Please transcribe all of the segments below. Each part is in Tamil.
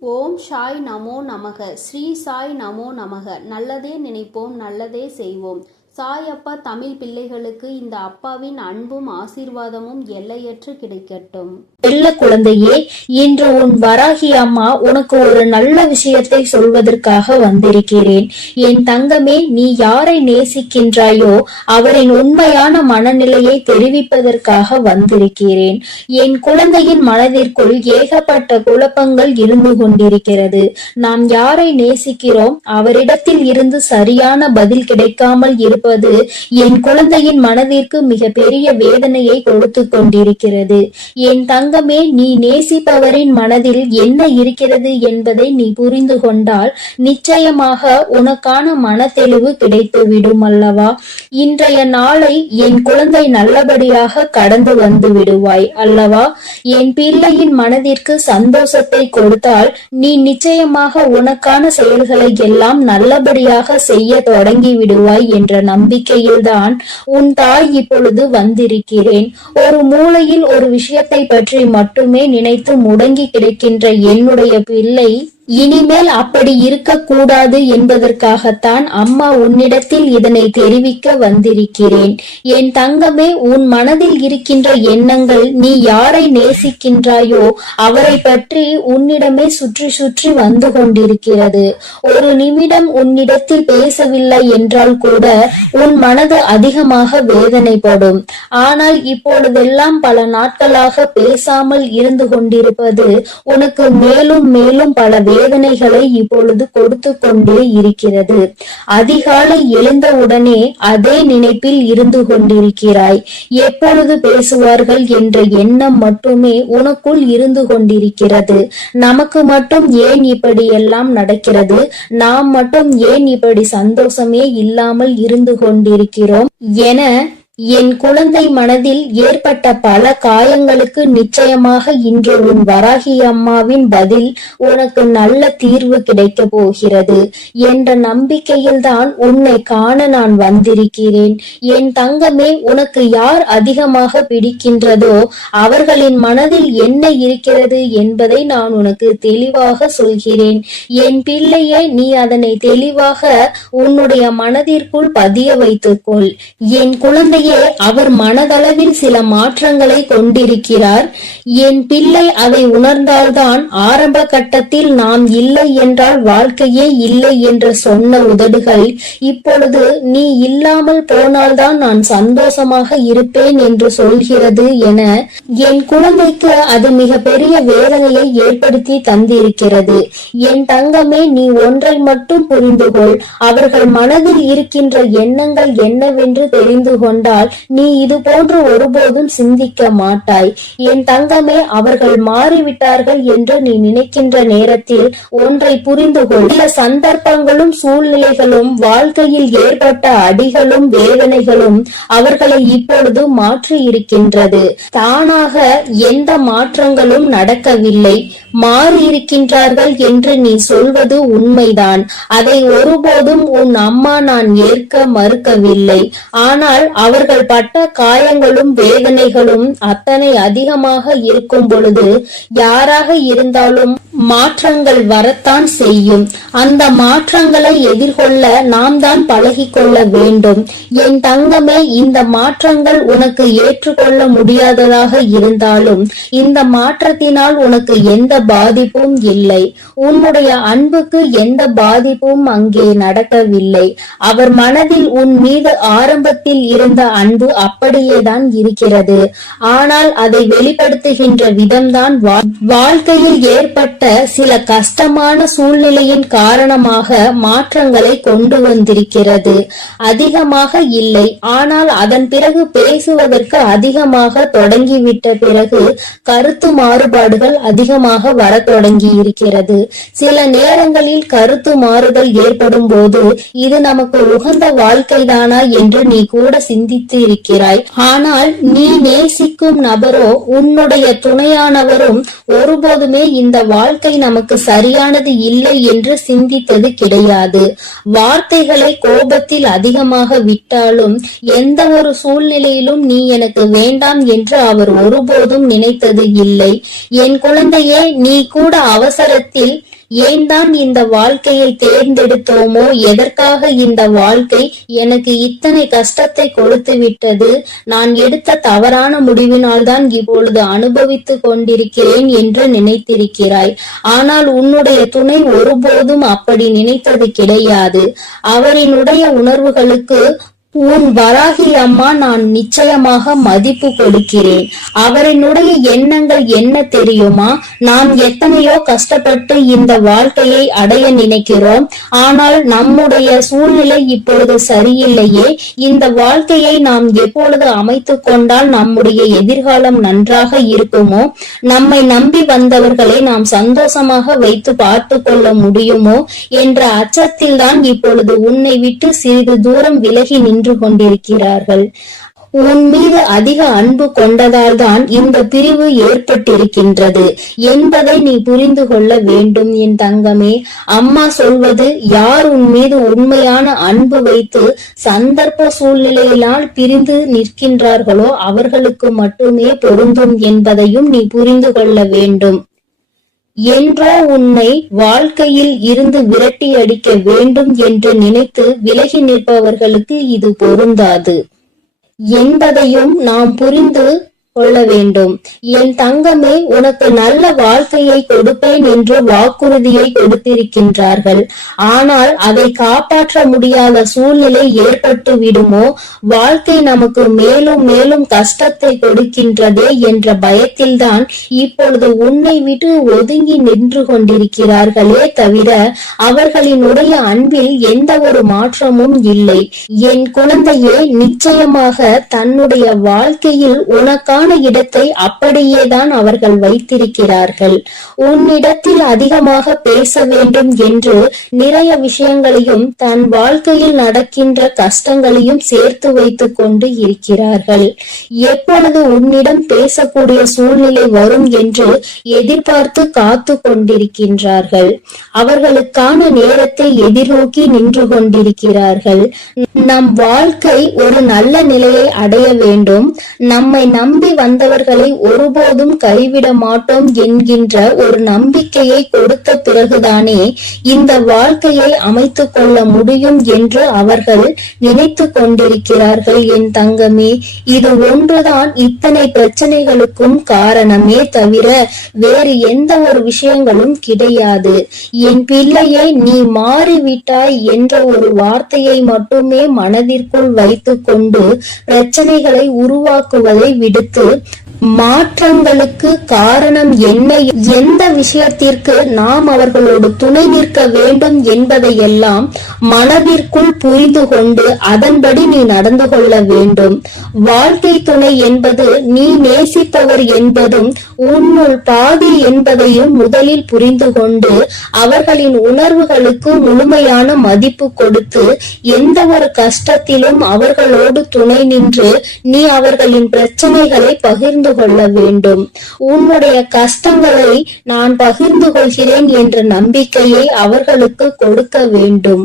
ஓம் சாய் நமோ நமக. ஸ்ரீ சாய் நமோ நமக. நல்லதே நினைப்போம், நல்லதே செய்வோம். சாய் அப்பா தமிழ் பிள்ளைகளுக்கு இந்த அப்பாவின் அன்பும் ஆசீர்வாதமும் எல்லையற்று கிடைக்கட்டும். செல்ல குழந்தையே, இன்று உன் வராகி அம்மா உனக்கு ஒரு நல்ல விஷயத்தை சொல்வதற்காக வந்திருக்கிறேன். என் தங்கமே, நீ யாரை நேசிக்கின்றாயோ அவரின் உண்மையான மனநிலையை தெரிவிப்பதற்காக வந்திருக்கிறேன். என் குழந்தையின் மனதிற்குள் ஏகப்பட்ட குழப்பங்கள் இருந்து கொண்டிருக்கிறது. நாம் யாரை நேசிக்கிறோம், அவரிடத்தில் இருந்து சரியான பதில் கிடைக்காமல் இருப்பது என் குழந்தையின் மனதிற்கு மிக பெரிய வேதனையை கொடுத்து கொண்டிருக்கிறது. என் தங்கமே, நீ நேசிப்பவரின் மனதில் என்ன இருக்கிறது என்பதை நீ புரிந்து கொண்டால் நிச்சயமாக உனக்கான மனத்தெளிவு கிடைத்துவிடும் அல்லவா? இன்றைய நாளை என் குழந்தை நல்லபடியாக கடந்து வந்து விடுவாய் அல்லவா? என் பிள்ளையின் மனதிற்கு சந்தோஷத்தை கொடுத்தால் நீ நிச்சயமாக உனக்கான செயல்களை எல்லாம் நல்லபடியாக செய்ய தொடங்கி விடுவாய் என்ற நம்பிக்கையில்தான் உன் தாய் இப்பொழுது வந்திருக்கிறேன். ஒரு மூலையில் ஒரு விஷயத்தை பற்றி மட்டுமே நினைத்து முடங்கி கிடக்கின்ற என்னுடைய பிள்ளை இனிமேல் அப்படி இருக்கக்கூடாது என்பதற்காகத்தான் அம்மா உன்னிடத்தில் இதனை தெரிவிக்க வந்திருக்கிறேன். என் தங்கமே, உன் மனதில் இருக்கின்ற எண்ணங்கள் நீ யாரை நேசிக்கின்றாயோ அவரை பற்றி உன்னிடமே சுற்றி சுற்றி வந்து கொண்டிருக்கிறது. ஒரு நிமிடம் உன்னிடத்தில் பேசவில்லை என்றால் கூட உன் மனது அதிகமாக வேதனைப்படும். ஆனால் இப்பொழுதெல்லாம் பல நாட்களாக பேசாமல் இருந்து கொண்டிருப்பது உனக்கு மேலும் மேலும் பல வேதனைகளை இப்பொழுது கொடுத்து கொண்டே இருக்கிறது. அதிகாலை எழுந்தவுடனே அதே நினைப்பில் இருந்து கொண்டிருக்கிறாய். எப்பொழுது பேசுவார்கள் என்ற எண்ணம் மட்டுமே உனக்குள் இருந்து கொண்டிருக்கிறது. நமக்கு மட்டும் ஏன் இப்படி எல்லாம் நடக்கிறது, நாம் மட்டும் ஏன் இப்படி சந்தோஷமே இல்லாமல் இருந்து கொண்டிருக்கிறோம் என என் குழந்தை மனதில் ஏற்பட்ட பல காயங்களுக்கு நிச்சயமாக இன்று உன் வராகி அம்மாவின் பதில் உனக்கு நல்ல தீர்வு கிடைக்க போகிறது என்ற நம்பிக்கையில்தான் உன்னை காண நான் வந்திருக்கிறேன். என் தங்கமே, உனக்கு யார் அதிகமாக பிடிக்கின்றதோ அவர்களின் மனதில் என்ன இருக்கிறது என்பதை நான் உனக்கு தெளிவாக சொல்கிறேன். என் பிள்ளையை நீ அதனை தெளிவாக உன்னுடைய மனதிற்குள் பதிய வைத்துக்கொள். என் குழந்தை அவர் மனதளவில் சில மாற்றங்களை கொண்டிருக்கிறார். என் பிள்ளை அதை உணர்ந்தால்தான் ஆரம்ப கட்டத்தில் நாம் இல்லை என்றால் வாழ்க்கையே இல்லை என்று சொன்ன உதடுகள் இப்பொழுது நீ இல்லாமல் போனால்தான் நான் சந்தோஷமாக இருப்பேன் என்று சொல்கிறது என என் குழந்தைக்கு அது மிக பெரிய வேதனையை ஏற்படுத்தி தந்திருக்கிறது. என் தங்கமே, நீ ஒன்றை மட்டும் புரிந்து கொள். அவர்கள் மனதில் இருக்கின்ற எண்ணங்கள் என்னவென்று தெரிந்து கொண்டால் நீ இது போன்று ஒருபோதும் சிந்திக்க மாட்டாய். என் தங்கமே, அவர்கள் மாறிவிட்டார்கள் என்று நீ நினைக்கின்ற நேரத்தில் ஒன்றை புரிந்து கொள். சில சந்தர்ப்பங்களும் சூழ்நிலைகளும் வாழ்க்கையில் ஏற்பட்ட அடிகளும் வேதனைகளும் அவர்களை இப்பொழுது மாற்றி இருக்கின்றது. தானாக எந்த மாற்றங்களும் நடக்கவில்லை. மாறி இருக்கின்றார்கள் என்று நீ சொல்வது உண்மைதான். அதை ஒருபோதும் உன் அம்மா நான் ஏற்க மறுக்கவில்லை. ஆனால் அவர்கள் பட்ட காயங்களும் வேதனைகளும் அத்தனை அதிகமாக இருக்கும் பொழுது யாராக இருந்தாலும் மாற்றங்கள் வரத்தான் செய்யும். அந்த மாற்றங்களை எதிர்கொள்ள நாம் தான் பழகிக்கொள்ள வேண்டும். என் தங்கமே, இந்த மாற்றங்கள் உனக்கு ஏற்றுக்கொள்ள முடியாததாக இருந்தாலும் இந்த மாற்றத்தினால் உனக்கு எந்த பாதிப்பும் இல்லை. உன்னுடைய அன்புக்கு எந்த பாதிப்பும் அங்கே நடக்கவில்லை. அவர் மனதில் உன் மீது ஆரம்பத்தில் இருந்த அன்பு அப்படியேதான் இருக்கிறது. ஆனால் அதை வெளிப்படுத்துகின்ற விதம்தான் வாழ்க்கையில் ஏற்பட்ட சில கஷ்டமான சூழ்நிலையின் காரணமாக மாற்றங்களை கொண்டு வந்திருக்கிறது. அதிகமாக இல்லை, ஆனால் அதன் பிறகு பேசுவதற்கு அதிகமாக தொடங்கிவிட்ட பிறகு கருத்து மாறுபாடுகள் அதிகமாக வர தொடங்கி இருக்கிறது. சில நேரங்களில் கருத்து மாறுதல் ஏற்படும் போது இது நமக்கு உகந்த வாழ்க்கைதானா என்று நீ கூட சிந்தித்து நினைத்து இருக்கிறாய். ஆனால் நீ நேசிக்கும் நபரோ உன்னுடைய துணையானவரும் ஒருபோதுமே இந்த வாழ்க்கை நமக்கு சரியானது இல்லை என்று சிந்தித்தது கிடையாது. வார்த்தைகளை கோபத்தில் அதிகமாக விட்டாலும் எந்த ஒரு சூழ்நிலையிலும் நீ எனக்கு வேண்டாம் என்று அவர் ஒருபோதும் நினைத்தது இல்லை. என் குழந்தையே, நீ கூட அவசரத்தில் ஏன் தான் இந்த வாழ்க்கையை தேர்ந்தெடுத்தோமோ, எதற்காக இந்த வாழ்க்கை எனக்கு இத்தனை கஷ்டத்தை கொடுத்து விட்டது, நான் எடுத்த தவறான முடிவினால் தான் இப்பொழுது அனுபவித்துக் கொண்டிருக்கிறேன் என்று நினைத்திருக்கிறாய். ஆனால் உன்னுடைய துணை ஒருபோதும் அப்படி நினைத்தது கிடையாது. அவரினுடைய உணர்வுகளுக்கு உன் வராகி அம்மா நான் நிச்சயமாக மதிப்பு கொடுக்கிறேன். அவரினுடைய எண்ணங்கள் என்ன தெரியுமா? நாம் எத்தனையோ கஷ்டப்பட்டு இந்த வாழ்க்கையை அடைய நினைக்கிறோம். ஆனால் நம்முடைய சூழ்நிலை இப்பொழுது சரியில்லையே. இந்த வாழ்க்கையை நாம் எப்பொழுது அமைத்து கொண்டால் நம்முடைய எதிர்காலம் நன்றாக இருக்குமோ, நம்மை நம்பி வந்தவர்களை நாம் சந்தோஷமாக வைத்து பார்த்து கொள்ள முடியுமோ என்ற அச்சத்தில் தான் இப்பொழுது உன்னை விட்டு சிறிது தூரம் விலகி நின்று கொண்டிருக்கிறார்கள். உன் மீது அதிக அன்பு கொண்டதால் தான் இந்த பிரிவு ஏற்பட்டிருக்கின்றது என்பதை நீ புரிந்து கொள்ள வேண்டும் என் தங்கமே. அம்மா சொல்வது, யார் உன் மீது உண்மையான அன்பு வைத்து சந்தர்ப்ப சூழ்நிலையினால் பிரிந்து நிற்கின்றார்களோ அவர்களுக்கு மட்டுமே பொருந்தும் என்பதையும் நீ புரிந்து கொள்ள வேண்டும். என்றோ உன்னை வாழ்க்கையில் இருந்து விரட்டி அடிக்க வேண்டும் என்று நினைத்து விலகி நிற்பவர்களுக்கு இது பொருந்தாது என்பதையும் நாம் புரிந்து கொள்ள வேண்டும். என் தங்கமே, உனக்கு நல்ல வாழ்க்கையை கொடுப்பேன் என்று வாக்குறுதியை கொடுத்திருக்கின்றார்கள். ஆனால் அதை காப்பாற்ற முடியாத சூழ்நிலை ஏற்பட்டு விடுமோ, வாழ்க்கை நமக்கு மேலும் மேலும் கஷ்டத்தை கொடுக்கின்றதே என்ற பயத்தில்தான் இப்பொழுது உன்னை விட்டு ஒதுங்கி நின்று கொண்டிருக்கிறார்களே தவிர அவர்களினுடைய அன்பில் எந்த ஒரு மாற்றமும் இல்லை. என் குழந்தையே, நிச்சயமாக தன்னுடைய வாழ்க்கையில் உனக்கான இடத்தை அப்படியேதான் அவர்கள் வைத்திருக்கிறார்கள். உன்னிடத்தில் அதிகமாக பேச வேண்டும் என்று நிறைய விஷயங்களையும் தன் வாழ்க்கையில் நடக்கின்ற கஷ்டங்களையும் சேர்த்து வைத்துக் கொண்டு இருக்கிறார்கள். எப்பொழுது உன்னிடம் பேசக்கூடிய சூழ்நிலை வரும் என்று எதிர்பார்த்து காத்து கொண்டிருக்கின்றார்கள். அவர்களுக்கான நேரத்தை எதிர்நோக்கி நின்று கொண்டிருக்கிறார்கள். நம் வாழ்க்கை ஒரு நல்ல நிலையை அடைய வேண்டும், நம்மை நம்பி வந்தவர்களை ஒருபோதும் கைவிட மாட்டோம் என்கின்ற ஒரு நம்பிக்கையை கொடுத்த பிறகுதானே இந்த வாழ்க்கையை அமைத்துக் கொள்ள முடியும் என்று அவர்கள் நினைத்து கொண்டிருக்கிறார்கள் என் தங்கமே. இது ஒன்றுதான் இத்தனை பிரச்சனைகளுக்கும் காரணமே தவிர வேறு எந்த ஒரு விஷயங்களும் கிடையாது. என் பிள்ளையை, நீ மாறிவிட்டாய் என்ற ஒரு வார்த்தையை மட்டுமே மனதிற்குள் வைத்துக் கொண்டு பிரச்சனைகளை உருவாக்குவதை விடுத்து மாற்றங்களுக்கு காரணம் என்ன, எந்த விஷயத்திற்கு நாம் அவர்களோடு துணை நிற்க வேண்டும் என்பதையெல்லாம் மனதிற்குள் புரிந்து கொண்டு அதன்படி நீ நடந்து கொள்ள வேண்டும். வாழ்க்கை துணை என்பது நீ நேசிப்பவர் என்பதும் உன்னுள் பாதி என்பதையும் முதலில் புரிந்து கொண்டு அவர்களின் உணர்வுகளுக்கு முழுமையான மதிப்பு கொடுத்து எந்த ஒரு கஷ்டத்திலும் அவர்களோடு துணை நின்று நீ அவர்களின் பிரச்சனைகளை பகிர்ந்து கொள்ள வேண்டும். உன்னுடைய கஷ்டங்களை நான் பகிர்ந்து கொள்கிறேன் என்ற நம்பிக்கையை அவர்களுக்கு கொடுக்க வேண்டும்.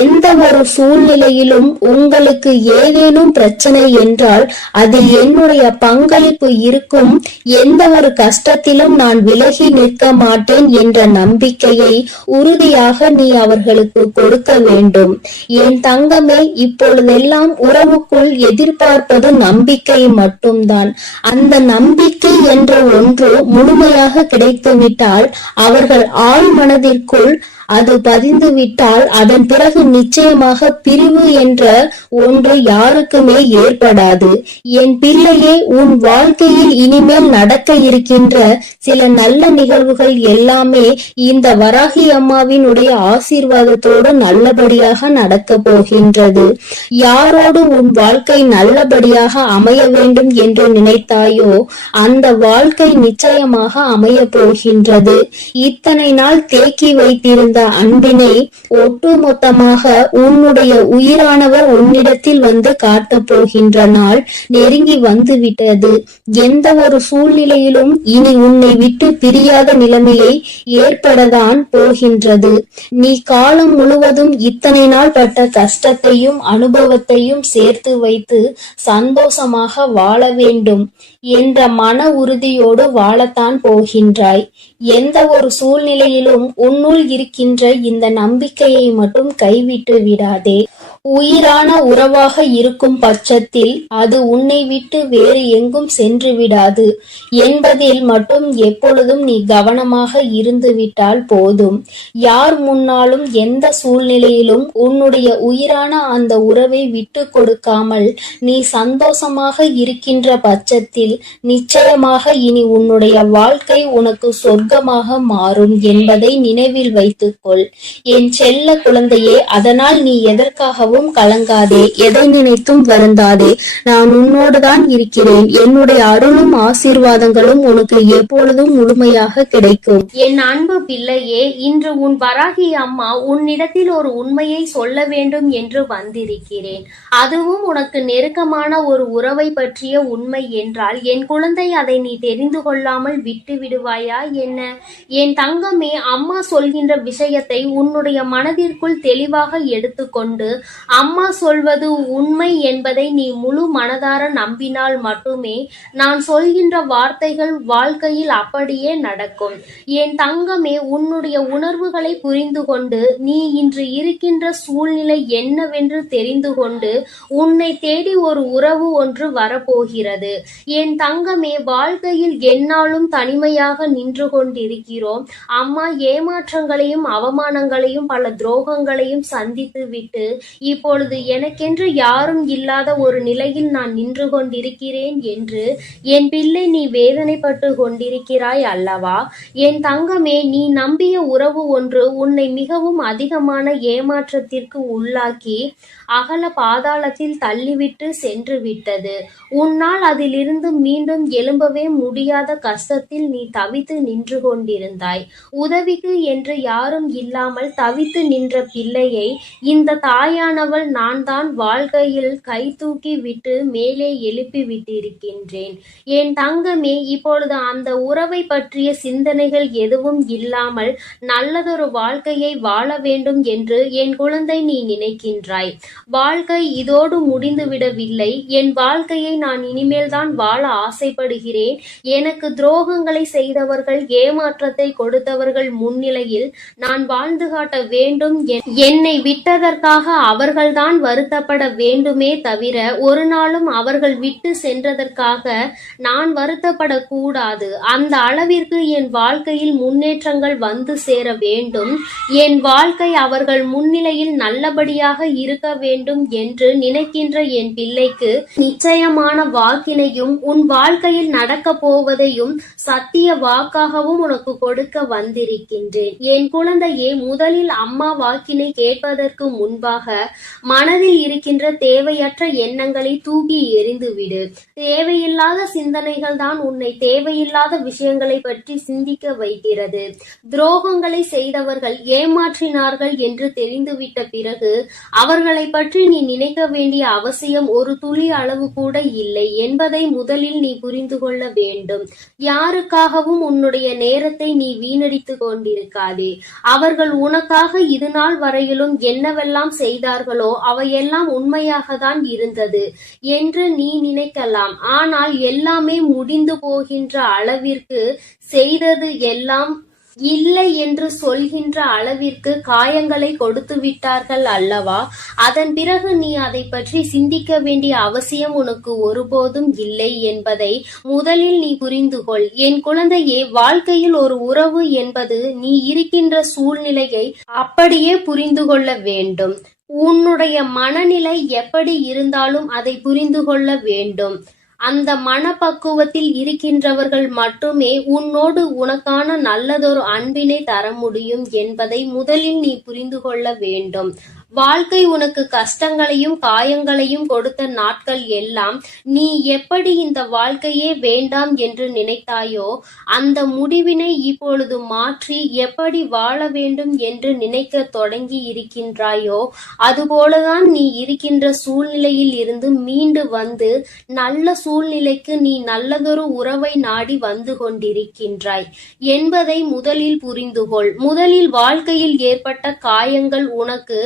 எந்த ஒரு சூழ்நிலையிலும் உங்களுக்கு ஏதேனும் பிரச்சனை என்றால் அதில் என்னுடைய பங்களிப்பு இருக்கும், எந்த ஒரு கஷ்டத்திலும் நான் விலகி நிற்க மாட்டேன் என்ற நம்பிக்கையை உறுதியாக நீ அவர்களுக்கு கொடுக்க வேண்டும். என் தங்கமே, இப்பொழுதெல்லாம் உறவுக்குள் எதிர்பார்ப்பது நம்பிக்கை மட்டும்தான். அந்த நம்பிக்கை என்ற ஒன்று முழுமையாக கிடைத்துவிட்டால் அவர்கள் ஆழ் மனதிற்குள் அது பதிந்து விட்டால் அதன் பிறகு நிச்சயமாக பிரிவு என்ற ஒன்று யாருக்குமே ஏற்படாது. என் பிள்ளையே, உன் வாழ்க்கையில் இனிமேல் நடக்க இருக்கின்ற சில நல்ல நிகழ்வுகள் எல்லாமே இந்த வராகி அம்மாவினுடைய ஆசீர்வாதத்தோடு நல்லபடியாக நடக்க போகின்றது. யாரோடு உன் வாழ்க்கை நல்லபடியாக அமைய வேண்டும் என்று நினைத்தாயோ அந்த வாழ்க்கை நிச்சயமாக அமைய போகின்றது. இத்தனை நாள் தேக்கி வைத்திருந்த அந்த அன்பினை ஒட்டுமொத்தமாக உன்னுடைய உயிரானவர் உன்னிடத்தில் வந்து காட்டப் போகின்ற நாள் நெருங்கி வந்து விட்டது. எந்த ஒரு சூழ்நிலையிலும் இனி உன்னை விட்டு பிரியாத நிலைமையை ஏற்படத்தான் போகின்றது. நீ காலம் முழுவதும் இத்தனை நாள் பட்ட கஷ்டத்தையும் அனுபவத்தையும் சேர்த்து வைத்து சந்தோஷமாக வாழ வேண்டும் என்ற மன உறுதியோடு வாழத்தான் போகின்றாய். எந்த ஒரு சூழ்நிலையிலும் உன்னுள் இருக்கின்ற இந்த நம்பிக்கையை மட்டும் கைவிட்டு விடாதே. உயிரான உறவாக இருக்கும் பட்சத்தில் அது உன்னை விட்டு வேறு எங்கும் சென்று விடாது என்பதில் மட்டும் எப்பொழுதும் நீ கவனமாக இருந்து விட்டால் போதும். யார் முன்னாலும் எந்த சூழ்நிலையிலும் உன்னுடைய உயிரான அந்த உறவை விட்டு கொடுக்காமல் நீ சந்தோஷமாக இருக்கின்ற பட்சத்தில் நிச்சயமாக இனி உன்னுடைய வாழ்க்கை உனக்கு சொர்க்கமாக மாறும் என்பதை நினைவில் வைத்துக்கொள் என் செல்ல குழந்தையே. அதனால் நீ எதற்காகவும் கலங்காதே, எதை நினைத்தும் வருந்தாதே. நான் உன்னோடுதான் இருக்கிறேன். என்னுடைய அருளும் ஆசீர்வாதங்களும் உனக்கு எப்பொழுதும் முழுமையாக கிடைக்கும். என் அன்பு பிள்ளையே, இன்று உன் வராகி அம்மா உன்னிடத்தில் ஒரு உண்மையை சொல்ல வேண்டும் என்று வந்திருக்கிறேன். அதுவும் உனக்கு நெருக்கமான ஒரு உறவை பற்றிய உண்மை என்றால் என் குழந்தை அதை நீ தெரிந்து கொள்ளாமல் விட்டு விடுவாயா என்ன? என் தங்கமே, அம்மா சொல்கின்ற விஷயத்தை உன்னுடைய மனதிற்குள் தெளிவாக எடுத்துக்கொண்டு அம்மா சொல்வது உண்மை என்பதை நீ முழு மனதார நம்பினால் மட்டுமே நான் சொல்கின்ற வார்த்தைகள் வாழ்க்கையில் அப்படியே நடக்கும். என் தங்கமே, உன்னுடைய உணர்வுகளை புரிந்து கொண்டு நீ இன்று இருக்கின்ற சூழ்நிலை என்னவென்று தெரிந்து கொண்டு உன்னை தேடி ஒரு உறவு ஒன்று வரப்போகிறது. என் தங்கமே, வாழ்க்கையில் எந்நாளும் தனிமையாக நின்று கொண்டிருக்கிறோம். அம்மா ஏமாற்றங்களையும் அவமானங்களையும் பல துரோகங்களையும் சந்தித்து விட்டு இப்பொழுது எனக்கென்று யாரும் இல்லாத ஒரு நிலையில் நான் நின்று கொண்டிருக்கிறேன் என்று என் பிள்ளை நீ வேதனைப்பட்டு கொண்டிருக்கிறாய் அல்லவா? என் தங்கமே, நீ நம்பிய உறவு ஒன்று உன்னை மிகவும் அதிகமான ஏமாற்றத்திற்கு உள்ளாக்கி அகல பாதாளத்தில் தள்ளிவிட்டு சென்று விட்டது. உன்னால் அதிலிருந்து மீண்டும் எழும்பவே முடியாத கஷ்டத்தில் நீ தவித்து நின்று கொண்டிருந்தாய். உதவிக்கு என்று யாரும் இல்லாமல் தவித்து நின்ற பிள்ளையை இந்த தாயானவள் நான் தான் வாழ்க்கையில் கை தூக்கி விட்டு மேலே எழுப்பி விட்டிருக்கின்றேன். என் தங்கமே, இப்பொழுது அந்த உறவை பற்றிய சிந்தனைகள் எதுவும் இல்லாமல் நல்லதொரு வாழ்க்கையை வாழ வேண்டும் என்று என் குழந்தை நீ நினைக்கின்றாய். வாழ்க்கை இதோடு முடிந்து விடவில்லை. என் வாழ்க்கையை நான் இனிமேல் தான் வாழ ஆசைப்படுகிறேன். எனக்கு துரோகங்களை செய்தவர்கள், ஏமாற்றத்தை கொடுத்தவர்கள் முன்னிலையில் நான் வாழ்ந்து காட்ட வேண்டும். என்னை விட்டதற்காக அவர்கள்தான் வருத்தப்பட வேண்டுமே தவிர ஒரு நாளும் அவர்கள் விட்டு சென்றதற்காக நான் வருத்தப்படக்கூடாது. அந்த அளவிற்கு என் வாழ்க்கையில் முன்னேற்றங்கள் வந்து சேர வேண்டும். என் வாழ்க்கை அவர்கள் முன்னிலையில் நல்லபடியாக இருக்க வேண்டும் என்று நினைக்கின்ற என் பிள்ளைக்கு நிச்சயமான வாக்கினையும் உன் வாழ்க்கையில் நடக்க போவதையும் சத்திய வாக்காகவும் உனக்கு கொடுக்க வந்திருக்கின்றேன். என் குழந்தையே, முதலில் அம்மா வாக்கினை கேட்பதற்கு முன்பாக மனதில் இருக்கின்ற தேவையற்ற எண்ணங்களை தூக்கி எறிந்துவிடு. தேவையில்லாத சிந்தனைகள் தான் உன்னை தேவையில்லாத விஷயங்களை பற்றி சிந்திக்க வைக்கிறது. துரோகங்களை செய்தவர்கள், ஏமாற்றினார்கள் என்று தெரிந்துவிட்ட பிறகு அவர்களை பற்றி நீ நினைக்க வேண்டிய அவசியம் ஒரு துளி அளவு கூட இல்லை என்பதை முதலில் நீ புரிந்து கொள்ள வேண்டும். யாருக்காகவும் உன்னுடைய நேரத்தை நீ வீணடித்து கொண்டிருக்காதே. அவர்கள் உனக்காக இது நாள் வரையிலும் என்னவெல்லாம் செய்தார்களோ அவையெல்லாம் உண்மையாக தான் இருந்தது என்று நீ நினைக்கலாம். ஆனால் எல்லாமே முடிந்து போகின்ற அளவிற்கு செய்தது எல்லாம் இல்லை என்று சொல்கின்ற அளவிற்கு காயங்களை கொடுத்து விட்டார்கள் அல்லவா? அதன் பிறகு நீ அதை பற்றி சிந்திக்க வேண்டிய அவசியம் உனக்கு ஒருபோதும் இல்லை என்பதை முதலில் நீ புரிந்து கொள். என் குழந்தையே, வாழ்க்கையில் ஒரு உறவு என்பது நீ இருக்கின்ற சூழ்நிலையை அப்படியே புரிந்து கொள்ள வேண்டும். உன்னுடைய மனநிலை எப்படி இருந்தாலும் அதை புரிந்து கொள்ள வேண்டும். அந்த மனப்பக்குவத்தில் இருக்கின்றவர்கள் மட்டுமே உன்னோடு உனக்கான நல்லதொரு அன்பினை தர முடியும் என்பதை முதலில் நீ புரிந்து கொள்ள வேண்டும். வாழ்க்கை உனக்கு கஷ்டங்களையும் காயங்களையும் கொடுத்த நாட்கள் எல்லாம் நீ எப்படி இந்த வாழ்க்கையே வேண்டாம் என்று நினைத்தாயோ அந்த முடிவினை இப்பொழுது மாற்றி எப்படி வாழ வேண்டும் என்று நினைக்க தொடங்கி இருக்கின்றாயோ அதுபோலதான் நீ இருக்கின்ற சூழ்நிலையில் இருந்து மீண்டு வந்து நல்ல சூழ்நிலைக்கு நீ நல்லதொரு உறவை நாடி வந்து கொண்டிருக்கின்றாய் என்பதை முதலில் புரிந்துகொள். முதலில் வாழ்க்கையில் ஏற்பட்ட காயங்கள் உனக்கு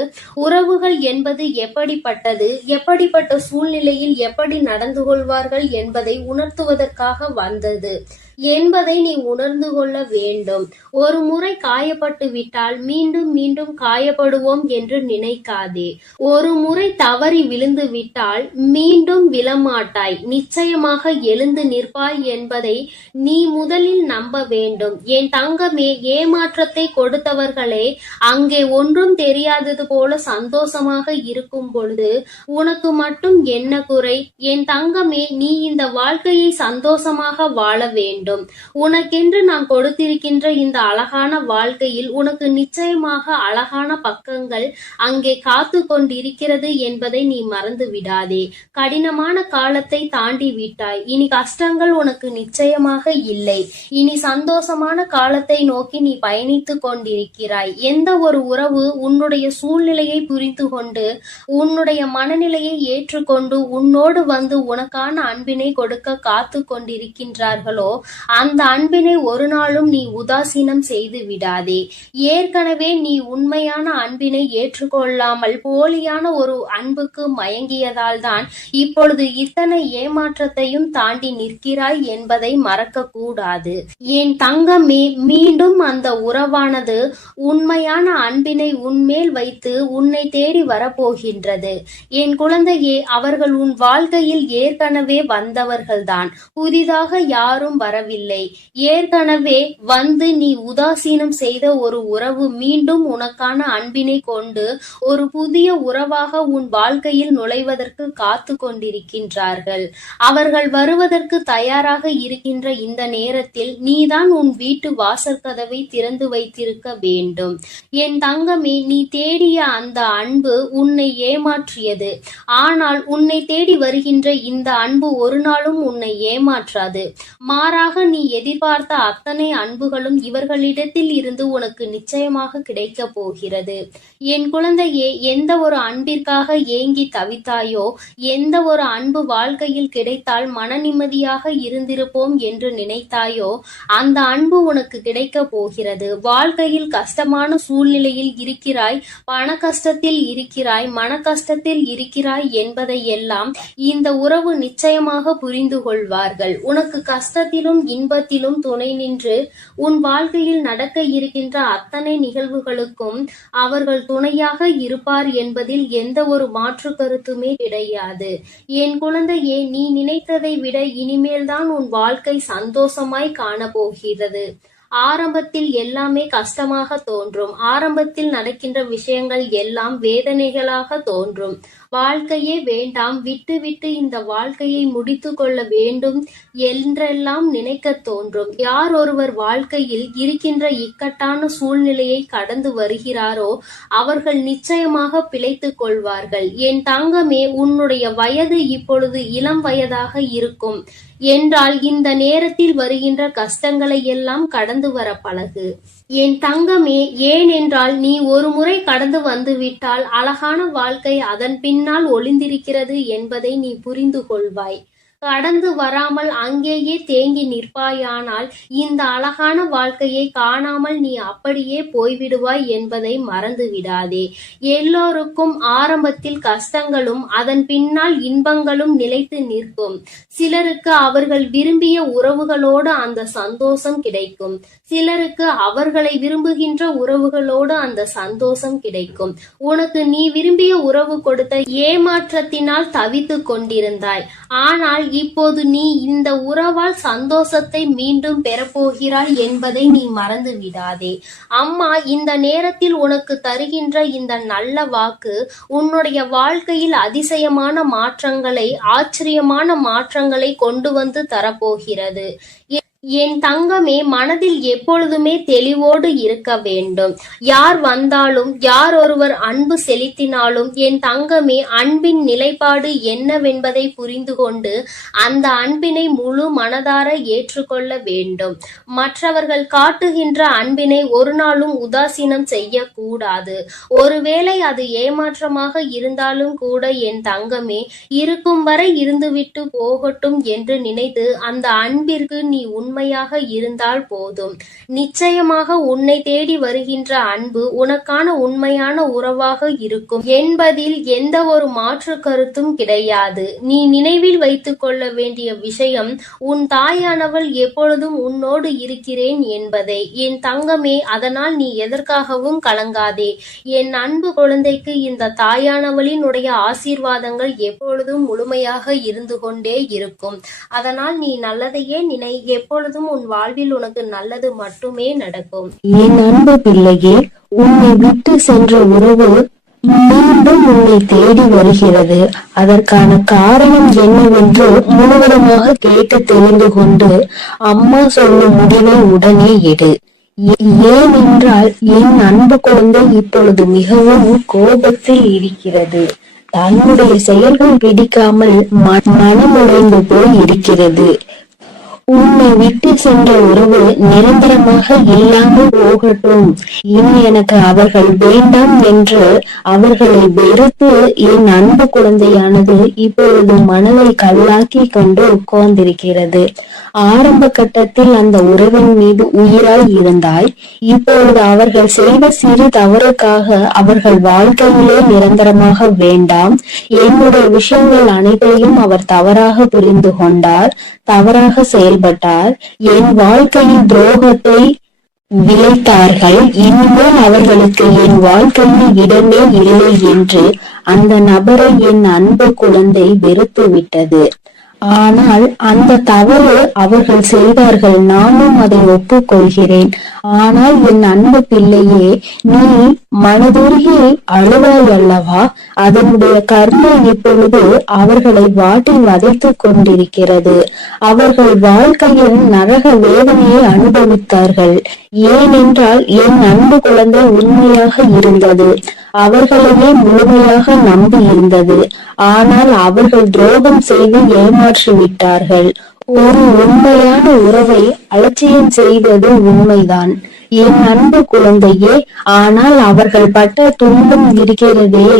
உறவுகள் என்பது எப்படிப்பட்டது, எப்படிப்பட்ட சூழ்நிலையில் எப்படி நடந்து கொள்வார்கள் என்பதை உணர்த்துவதற்காக வந்தது என்பதை நீ உணர்ந்து கொள்ள வேண்டும். ஒரு முறை காயப்பட்டு விட்டால் மீண்டும் மீண்டும் காயப்படுவோம் என்று நினைக்காதே. ஒரு முறை தவறி விழுந்து விட்டால் மீண்டும் விழமாட்டாய், நிச்சயமாக எழுந்து நிற்பாய் என்பதை நீ முதலில் நம்ப வேண்டும். என் தங்கமே, ஏமாற்றத்தை கொடுத்தவர்களே அங்கே ஒன்றும் தெரியாதது போல சந்தோஷமாக இருக்கும் பொழுது உனக்கு மட்டும் என்ன குறை? என் தங்கமே, நீ இந்த வாழ்க்கையை சந்தோஷமாக வாழ வேண்டும். உனக்கென்று நான் கொடுத்திருக்கின்ற இந்த அழகான வாழ்க்கையில் உனக்கு நிச்சயமாக அழகான பக்கங்கள் அங்கே காத்து கொண்டிருக்கிறது என்பதை நீ மறந்து விடாதே. கடினமான காலத்தை தாண்டி விட்டாய், இனி கஷ்டங்கள் உனக்கு நிச்சயமாக இல்லை. இனி சந்தோஷமான காலத்தை நோக்கி நீ பயணித்துக் கொண்டிருக்கிறாய். எந்த ஒரு உறவு உன்னுடைய சூழ்நிலையை புரிந்து கொண்டு உன்னுடைய மனநிலையை ஏற்றுக்கொண்டு உன்னோடு வந்து உனக்கான அன்பினை கொடுக்க காத்து கொண்டிருக்கின்றார்களோ அந்த அன்பினை ஒரு நாளும் நீ உதாசீனம் செய்து விடாதே. ஏற்கனவே நீ உண்மையான அன்பினை ஏற்றுக்கொள்ளாமல் போலியான ஒரு அன்புக்கு மயங்கியதால் தான் இப்பொழுது இத்தனை ஏமாற்றத்தையும் தாண்டி நிற்கிறாய் என்பதை மறக்க கூடாது. என் தங்கமே, மீண்டும் அந்த உறவானது உண்மையான அன்பினை உன்மேல் வைத்து உன்னை தேடி வரப்போகின்றது. என் குழந்தையே, அவர்கள் உன் வாழ்க்கையில் ஏற்கனவே வந்தவர்கள்தான், புதிதாக யாரும் வரவில்லை. ஏற்கனவே வந்து நீ உதாசீனம் செய்த ஒரு உறவு மீண்டும் உனக்கான அன்பினை கொண்டு ஒரு புதிய உறவாக உன் வாழ்க்கையில் நுழைவதற்கு காத்து கொண்டிருக்கின்றார்கள். அவர்கள் வருவதற்கு தயாராக இருக்கின்ற இந்த நேரத்தில் நீதான் உன் வீட்டு வாசல் கதவை திறந்து வைத்திருக்க வேண்டும். என் தங்கமே, நீ தேடிய அந்த அன்பு உன்னை ஏமாற்றியது. ஆனால் உன்னை தேடி வருகின்ற இந்த அன்பு ஒரு நாளும் உன்னை ஏமாற்றாது. மாறாக நீ எதிர்பார்த்த அத்தனை அன்புகளும் இவர்களிடத்தில் இருந்து உனக்கு நிச்சயமாக கிடைக்க போகிறது. என் குழந்தையே, எந்த ஒரு அன்பிற்காக ஏங்கி தவித்தாயோ, எந்த ஒரு அன்பு வாழ்க்கையில் கிடைத்தால் மன நிம்மதியாக இருந்திருப்போம் என்று நினைத்தாயோ அந்த அன்பு உனக்கு கிடைக்க போகிறது. வாழ்க்கையில் கஷ்டமான சூழ்நிலையில் இருக்கிறாய், பண கஷ்டத்தில் இருக்கிறாய், மன கஷ்டத்தில் இருக்கிறாய் என்பதை எல்லாம் இந்த உறவு நிச்சயமாக புரிந்து கொள்வார்கள். உனக்கு கஷ்டத்திலும் இன்பத்திலும் துணை நின்று உன் வாழ்க்கையில் நடக்க இருக்கின்ற அத்தனை நிகழ்வுகளுக்கும் அவர்கள் துணையாக இருப்பார் என்பதில் எந்த ஒரு மாற்று கருத்துமே கிடையாது. என் குழந்தையே, நீ நினைத்ததை விட இனிமேல்தான் உன் வாழ்க்கை சந்தோஷமாய் காணப்போகிறது. ஆரம்பத்தில் எல்லாமே கஷ்டமாக தோன்றும். ஆரம்பத்தில் நடக்கின்ற விஷயங்கள் எல்லாம் வேதனைகளாக தோன்றும். வாழ்க்கையே வேண்டாம், விட்டு விட்டு இந்த வாழ்க்கையை முடித்து கொள்ள வேண்டும் என்றெல்லாம் நினைக்க தோன்றும். யார் ஒருவர் வாழ்க்கையில் இருக்கின்ற இக்கட்டான சூழ்நிலையை கடந்து வருகிறாரோ அவர்கள் நிச்சயமாக பிழைத்துக் கொள்வார்கள். என் தங்கமே, உன்னுடைய வயது இப்பொழுது இளம் வயதாக இருக்கும் என்றால் இந்த நேரத்தில் வருகின்ற கஷ்டங்களை எல்லாம் கடந்து வர பழகு. என் தங்கமே, ஏனென்றால் நீ ஒரு முறை கடந்து வந்துவிட்டால் அழகான வாழ்க்கை அதன் பின்னால் ஒளிந்திருக்கிறது என்பதை நீ புரிந்து கொள்வாய். கடந்து வராமல் அங்கேயே தேங்கி நிற்பாயானால் இந்த அழகான வாழ்க்கையை காணாமல் நீ அப்படியே போய்விடுவாய் என்பதை மறந்து விடாதே. எல்லோருக்கும் ஆரம்பத்தில் கஷ்டங்களும் அதன் பின்னால் இன்பங்களும் நிலைத்து நிற்கும். சிலருக்கு அவர்கள் விரும்பிய உறவுகளோடு அந்த சந்தோஷம் கிடைக்கும், சிலருக்கு அவர்களை விரும்புகின்ற உறவுகளோடு அந்த சந்தோஷம் கிடைக்கும். உனக்கு நீ விரும்பிய உறவு கொடுத்த ஏமாற்றத்தினால் தவித்து கொண்டிருந்தாய். ஆனால் இப்போது நீ இந்த உறவால் சந்தோஷத்தை மீண்டும் பெறப்போகிறாய் என்பதை நீ மறந்து விடாதே. அம்மா இந்த நேரத்தில் உனக்கு தருகின்ற இந்த நல்ல வாக்கு உன்னுடைய வாழ்க்கையில் அதிசயமான மாற்றங்களை, ஆச்சரியமான மாற்றங்களை கொண்டு வந்து தரப்போகிறது. என் தங்கமே, மனதில் எப்பொழுதுமே தெளிவோடு இருக்க வேண்டும். யார் வந்தாலும், யார் ஒருவர் அன்பு செலுத்தினாலும், என் தங்கமே, அன்பின் நிலைப்பாடு என்னவென்பதை புரிந்து கொண்டு அந்த அன்பினை முழு மனதார ஏற்றுக்கொள்ள வேண்டும். மற்றவர்கள் காட்டுகின்ற அன்பினை ஒரு நாளும் உதாசீனம் செய்யக்கூடாது. ஒருவேளை அது ஏமாற்றமாக இருந்தாலும் கூட என் தங்கமே, இருக்கும் வரை இருந்துவிட்டு போகட்டும் என்று நினைத்து அந்த அன்பிற்கு நீ உண்மையாக இருந்தால் போதும். நிச்சயமாக உன்னை தேடி வருகின்ற அன்பு உனக்கான உண்மையான உறவாக இருக்கும் என்பதில் எந்த ஒரு மாற்று கருத்தும் கிடையாது. நீ நினைவில் வைத்துக் கொள்ள வேண்டிய விஷயம், உன் தாயானவள் எப்பொழுதும் உன்னோடு இருக்கிறேன் என்பதை. என் தங்கமே, அதனால் நீ எதற்காகவும் கலங்காதே. என் அன்பு குழந்தைக்கு இந்த தாயானவளினுடைய ஆசீர்வாதங்கள் எப்பொழுதும் முழுமையாக இருந்து கொண்டே இருக்கும். அதனால் நீ நல்லதையே நினை. எப்பொழுதும் உன் வாழ்வில் உனக்கு நல்லது மட்டுமே நடக்கும். என் அன்பு பிள்ளையே, உன்னை விட்டு சென்ற உறவு மீண்டும் உன்னை தேடி வருகிறது. அதற்கான காரணம் என்னவென்று முழுவதுமாக கேட்டு தெரிந்து கொண்டு அம்மா சொல்லும் முடிவை உடனே எடு. ஏனென்றால் என் அன்பு குழந்தை இப்பொழுது மிகவும் கோபத்தில் இருக்கிறது. தன்னுடைய செயல்கள் பிடிக்காமல் மனமுடைந்து போய் இருக்கிறது. உன்னை விட்டு சென்ற உறவு நிரந்தரமாக இல்லாமல் போகட்டும், இனி எனக்கு அவர்கள் வேண்டாம் என்று அவர்களை வெறுத்து என் அன்பு குழந்தையானது இப்பொழுது மனதை கல்லாக்கி கொண்டு உட்கார்ந்திருக்கிறது. ஆரம்ப கட்டத்தில் அந்த உறவின் மீது உயிராய் இருந்தாய். இப்பொழுது அவர்கள் செய்த சிறு தவறுக்காக அவர்கள் வாழ்க்கையிலே நிரந்தரமாக வேண்டாம். என்னுடைய விஷயங்கள் அனைத்தையும் அவர் தவறாக புரிந்து கொண்டார், தவறாக செயல்பட்டார், என் வாழ்க்கையின் துரோகத்தை விளைத்தார்கள். இனிமேல் அவர்களுக்கு என் வாழ்க்கையில் இடமே இல்லை என்று அந்த நபரை என் அன்பு குழந்தை வெறுத்து விட்டது. ஆனால் அந்த தவறு அவர்கள் செய்தார்கள், நானும் அதை ஒப்புக்கொள்கிறேன். ஆனால் என் அன்பு பிள்ளையே, நீ மனதுருகி அழுவாய் அல்லவா? அதனுடைய கர்மை இப்பொழுது அவர்களை வாட்டி வதைத்துக் கொண்டிருக்கிறது. அவர்கள் வாழ்க்கையில் நரக வேதனையை அனுபவித்தார்கள். ஏனென்றால் என் அன்பு குழந்தை உண்மையாக இருந்தது, அவர்களையே முழுமையாக நம்பி இருந்தது. ஆனால் அவர்கள் துரோகம் செய்து ஏமாற்றி விட்டார்கள். ஒரு உண்மையான உறவை அலட்சியம் செய்வது உண்மைதான் என் அன்பு குழந்தையே. ஆனால் அவர்கள் பட்ட துன்பம் இருக்கிறதே,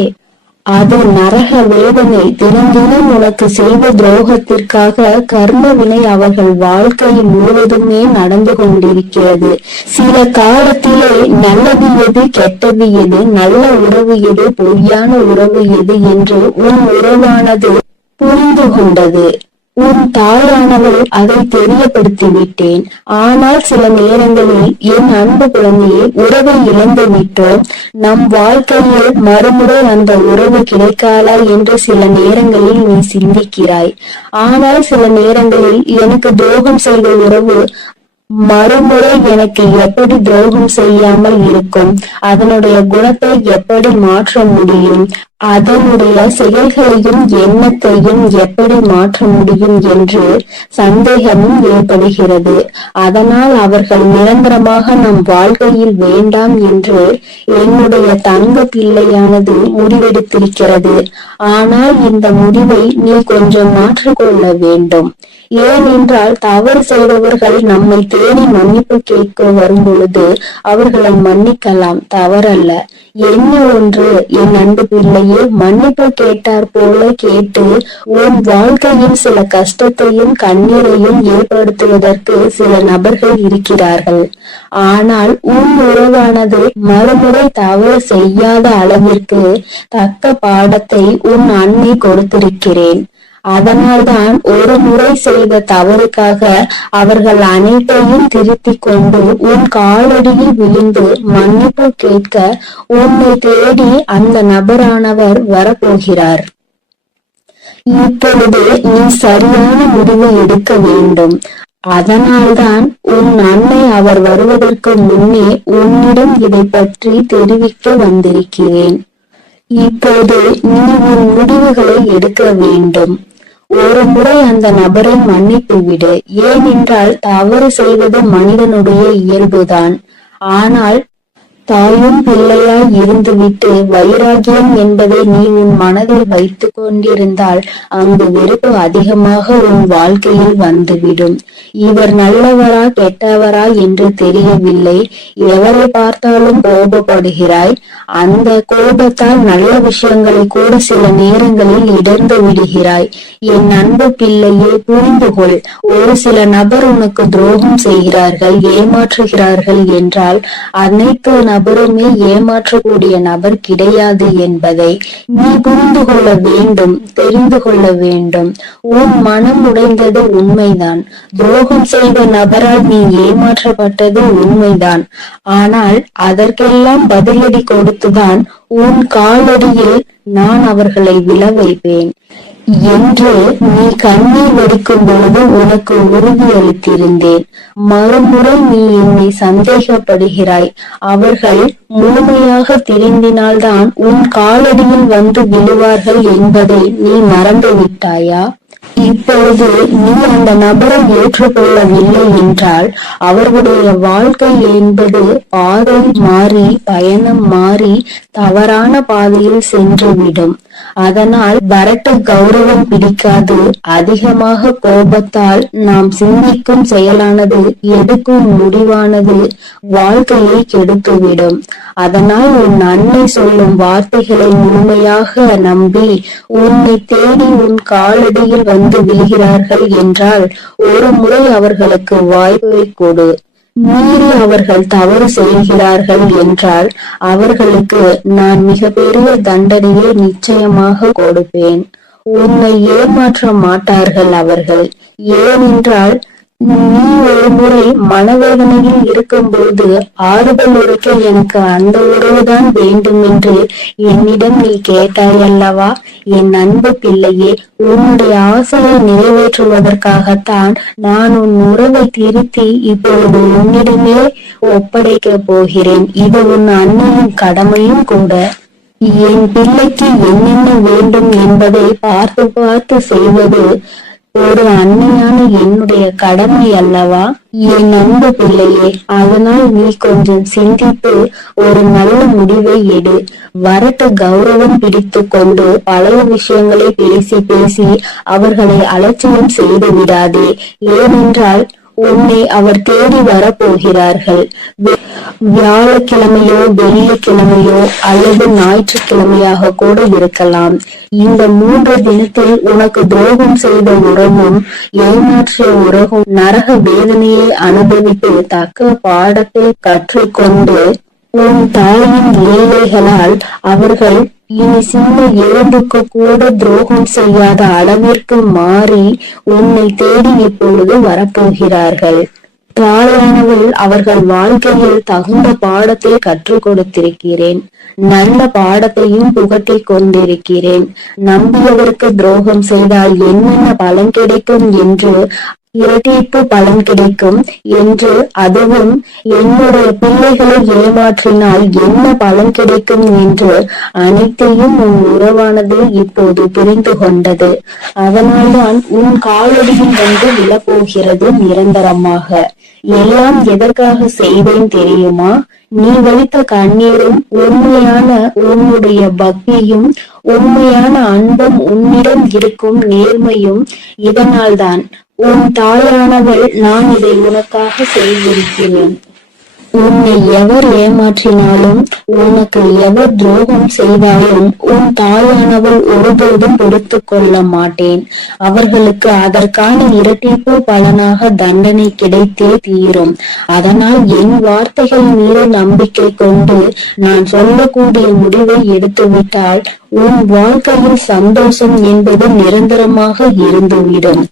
அது நரக வேதனை. தினம் தினம் உனக்கு செய்த துரோகத்திற்காக கர்ம வினை அவர்கள் வாழ்க்கையில் முழுவதுமே நடந்து கொண்டிருக்கிறது. சில காலத்திலே நல்லது எது, கெட்டது எது, நல்ல உறவு எது, பொய்யான உறவு எது என்று உன் உறவானது புரிந்து கொண்டது. உன் தாயானவள் அதை தெரியப்படுத்தி விட்டேன். ஆனால் சில நேரங்களில் என் அன்பு குழந்தையை உறவை இழந்து விட்டோம். நம் வாழ்க்கையில் மறுமுறை அந்த உறவு கிடைக்காதா என்று சில நேரங்களில் நீ சிந்திக்கிறாய். ஆனால் சில நேரங்களில் எனக்கு துரோகம் செய்த உறவு மறுமுறை எனக்கு எப்படி துரோகம் செய்யாமல் இருக்கும்? அதனுடைய குணத்தை எப்படி மாற்ற முடியும்? அதனுடைய செயல்களையும் எண்ணத்தையும் எப்படி மாற்ற முடியும் என்று சந்தேகமும் ஏற்படுகிறது. அதனால் அவர்கள் நிரந்தரமாக நம் வாழ்க்கையில் வேண்டாம் என்று என்னுடைய தங்க பிள்ளையானது முடிவெடுத்திருக்கிறது. ஆனால் இந்த முடிவை நீ கொஞ்சம் மாற்றிக்கொள்ள வேண்டும். ஏனென்றால் தவறு செய்தவர்கள் நம்மை தேடி மன்னிப்பு கேட்க வரும் பொழுது அவர்களை மன்னிக்கலாம், தவறல்ல. என்ன ஒன்று என் அன்பு பிள்ளையே, மன்னிப்பு கேட்டார் போல கேட்டு உன் வாழ்க்கையில் சில கஷ்டத்தையும் கண்ணீரையும் ஏற்படுத்துவதற்கு சில நபர்கள் இருக்கிறார்கள். ஆனால் உன் உறவானது மறுமுறை தவறு செய்யாத அளவிற்கு தக்க பாடத்தை உன் அன்னை கொடுத்திருக்கிறேன். அதனால்தான் ஒரு முறை செய்த தவறுக்காக அவர்கள் அனைத்தையும் திருத்திக் கொண்டு உன் காலடியில் விழுந்து மன்னிப்பு கேட்க உன்னை தேடி அந்த நபரானவர் வரப்போகிறார். இப்பொழுது நீ சரியான முடிவை எடுக்க வேண்டும். அதனால்தான் உன் அன்னை அவர் வருவதற்கு முன்னே உன்னிடம் இதை பற்றி தெரிவிக்க வந்திருக்கிறேன். இப்போது நீ உன் முடிவுகளை எடுக்க வேண்டும். ஒரு முறை அந்த நபரை மன்னித்து விடு. ஏனென்றால் தவறு செய்வது மனிதனுடைய இயல்புதான். ஆனால் தாயும் பிள்ளையாய் இருந்துவிட்டு வைராகியம் என்பதை நீ உன் மனதில் வைத்துக் கொண்டிருந்தால் அங்கு வெறுப்பு அதிகமாக உன் வாழ்க்கையில் வந்துவிடும். இவர் நல்லவரா கெட்டவரா என்று தெரியவில்லை. எவரை பார்த்தாலும் கோபப்படுகிறாய். அந்த கோபத்தால் நல்ல விஷயங்களை கூட சில நேரங்களில் இடர்ந்து விடுகிறாய். என் அன்பு பிள்ளையே, புரிந்து கொள். ஒரு சில நபர் உனக்கு துரோகம் செய்கிறார்கள், ஏமாற்றுகிறார்கள் என்றால் அனைத்து நபருமே ஏமாற்றக்கூடிய நபர் கிடையாது என்பதை நீ புரிந்து கொள்ள வேண்டும், தெரிந்து கொள்ள வேண்டும். உன் மனம் உடைந்தது உண்மைதான். துரோகம் செய்த நபரால் நீ ஏமாற்றப்பட்டது உண்மைதான். ஆனால் அதற்கெல்லாம் பதிலடி கொடுத்துதான் உன் காலடியில் நான் அவர்களை விழ வைப்பேன் என்று நீ கண்ணீர் வடிக்கும் பொழுது உனக்கு உறுதியளித்திருந்தேன். மறுமுறை நீ என்னை சந்தேகப்படுகிறாய். அவர்கள் முழுமையாக திருந்தினால்தான் உன் காலடியில் வந்து விழுவார்கள் என்பதை நீ மறந்து விட்டாயா? இப்பொழுது நீ அந்த நபரை ஏற்றுக்கொள்ளவில்லை என்றால் அவர்களுடைய வாழ்க்கை என்பது பாதை மாறி, பயணம் மாறி தவறான பாதையில் சென்றுவிடும். அதனால் வரட்டு கௌரவம் பிடிக்காது. அதிகமாக கோபத்தால் நாம் சிந்திக்கும் செயலானது, எடுக்கும் முடிவானது வாழ்க்கையை கெடுத்துவிடும். அதனால் உன் அன்னை சொல்லும் வார்த்தைகளை முழுமையாக நம்பி உன்னை தேடி உன் காலடியில் வந்து விழுகிறார்கள் என்றால் ஒரு முறை அவர்களுக்கு வாய்ப்பை கொடு. மீறி அவர்கள் தவறு செய்கிறார்கள் என்றால் அவர்களுக்கு நான் மிகப்பெரிய தண்டனையை நிச்சயமாக கொடுப்பேன். உன்னை ஏமாற்ற மாட்டார்கள் அவர்கள். ஏனென்றால் நீ ஒரு முறை மனவேதனையில் இருக்கும் பொழுது ஆறுதல் உரைக்க எனக்கு அந்த உறவுதான் வேண்டும் என்று என்னிடம் நீ கேட்டாய் அல்லவா? என் அன்பு பிள்ளையே, உன்னுடைய ஆசையை நிறைவேற்றுவதற்காகத்தான் நான் உன் உறவை திருத்தி இப்பொழுது உன்னிடமே ஒப்படைக்க போகிறேன். இது உன் அன்னையின் கடமையும் கூட. என் பிள்ளைக்கு என்னென்ன வேண்டும் என்பதை பார்த்து பார்த்து செய்வது ஒரு அன்னையான என்னுடைய கடமை அல்லவா? என் அன்பு பிள்ளையே, அதனால் நீ கொஞ்சம் சிந்தித்து ஒரு நல்ல முடிவை எடு. வரட்டு கௌரவம் பிடித்து கொண்டு பழைய விஷயங்களை பேசி பேசி அவர்களை அலட்சியம் செய்து விடாதே. ஏனென்றால் உன்னை அவர் தேடி வரப்போகிறார்கள். வியாழக்கிழமையோ வெள்ளிக்கிழமையோ அல்லது ஞாயிற்றுக்கிழமையாக கூட இருக்கலாம். இந்த 3 தினத்தில் உனக்கு துரோகம் செய்த உறவும் ஏமாற்றிய உறவும் நரக வேதனையை அனுபவித்து தக்க பாடத்தை கற்றுக்கொண்டு உன் தாயின் லீலைகளால் அவர்கள் இனி சின்ன எலும்புக்கு கூட துரோகம் செய்யாத அளவிற்கு மாறி உன்னை தேடி இப்பொழுது வரப்போகிறார்கள். தாயானவள் அவர்கள் வாழ்க்கையில் தகுந்த பாடத்தை கற்றுக் கொடுத்திருக்கிறேன். நல்ல பாடத்தையும் புகட்டிக் கொண்டிருக்கிறேன். நம்பியவருக்கு துரோகம் செய்தால் என்னென்ன பலன் கிடைக்கும் என்று, இரட்டிப்பு பலன் கிடைக்கும் என்று, அதுவும் என்னுடைய பிள்ளைகளை ஏமாற்றினால் என்ன பலன் கிடைக்கும் என்று அனைத்தையும் உன் உறவானது இப்போது புரிந்து கொண்டது. அதனால்தான் உன் காலடியில் வந்து விழப்போகிறது நிரந்தரமாக. எல்லாம் எதற்காக செய்வேன் தெரியுமா? நீ வைத்த கண்ணீரும் உண்மையான உன்னுடைய பக்தியும் உண்மையான அன்பும் உன்னிடம் இருக்கும் நேர்மையும் இதனால்தான். உன் தாயானவள் நான் இதை உனக்காக செய்திருக்கிறேன். உன்னை எவர் ஏமாற்றினாலும், உனக்கு எவர் துரோகம் செய்தாலும் உன் தாயானவள் ஒருபோதும் பொறுத்து கொள்ள மாட்டேன். அவர்களுக்கு அதற்கான இரட்டிப்பு பலனாக தண்டனை கிடைத்தே தீரும். அதனால் என் வார்த்தைகள் மீது நம்பிக்கை கொண்டு நான் சொல்லக்கூடிய முடிவை எடுத்துவிட்டால் உன் வாழ்க்கையில் சந்தோஷம் என்பது நிரந்தரமாக இருந்துவிடும்.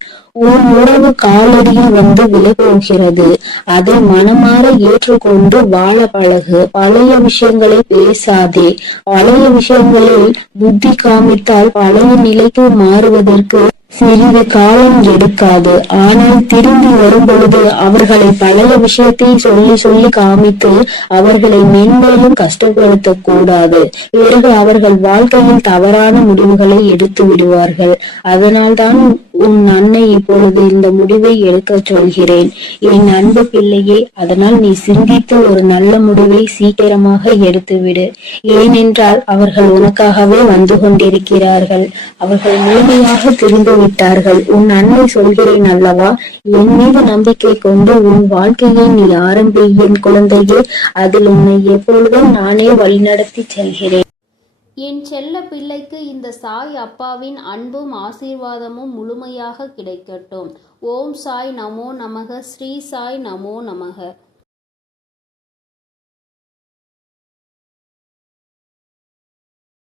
உன் உறவு காலடியில் வந்து விழப்போகிறது. அதை மனமாற ஏற்றுக்கொண்டு வாழ பழகு. பழைய விஷயங்களை பேசாதே. பழைய விஷயங்களில் புத்தி காமித்தால் பழைய நிலைக்கு மாறுவதற்கு சிறிது காலம் எடுக்காது. ஆனால் திரும்பி வரும்பொழுது அவர்களை பழைய விஷயத்தை சொல்லி சொல்லி காமித்து அவர்களை மென்மேலும் கஷ்டப்படுத்தக் கூடாது. பிறகு அவர்கள் வாழ்க்கையில் தவறான முடிவுகளை எடுத்து விடுவார்கள். அதனால்தான் உன் அன்னை இப்பொழுது இந்த முடிவை எடுக்கச் சொல்கிறேன் என் அன்பு பிள்ளையே. அதனால் நீ சிந்தித்து ஒரு நல்ல முடிவை சீக்கிரமாக எடுத்துவிடு. ஏனென்றால் அவர்கள் உனக்காகவே வந்து கொண்டிருக்கிறார்கள். அவர்கள் முழுமையாக திரும்பி விட்டார்கள். உன் அன்னை சொல்கிறேன் அல்லவா, என் மீது நம்பிக்கை கொண்டு உன் வாழ்க்கையை நீ ஆரம்பி என் குழந்தையே. அதில் உன்னை எப்பொழுதும் நானே வழிநடத்தி செல்கிறேன். என் செல்ல பிள்ளைக்கு இந்த சாய் அப்பாவின் அன்பும் ஆசீர்வாதமும் முழுமையாக கிடைக்கட்டும். ஓம் சாய் நமோ நமக. ஸ்ரீ சாய் நமோ நமக.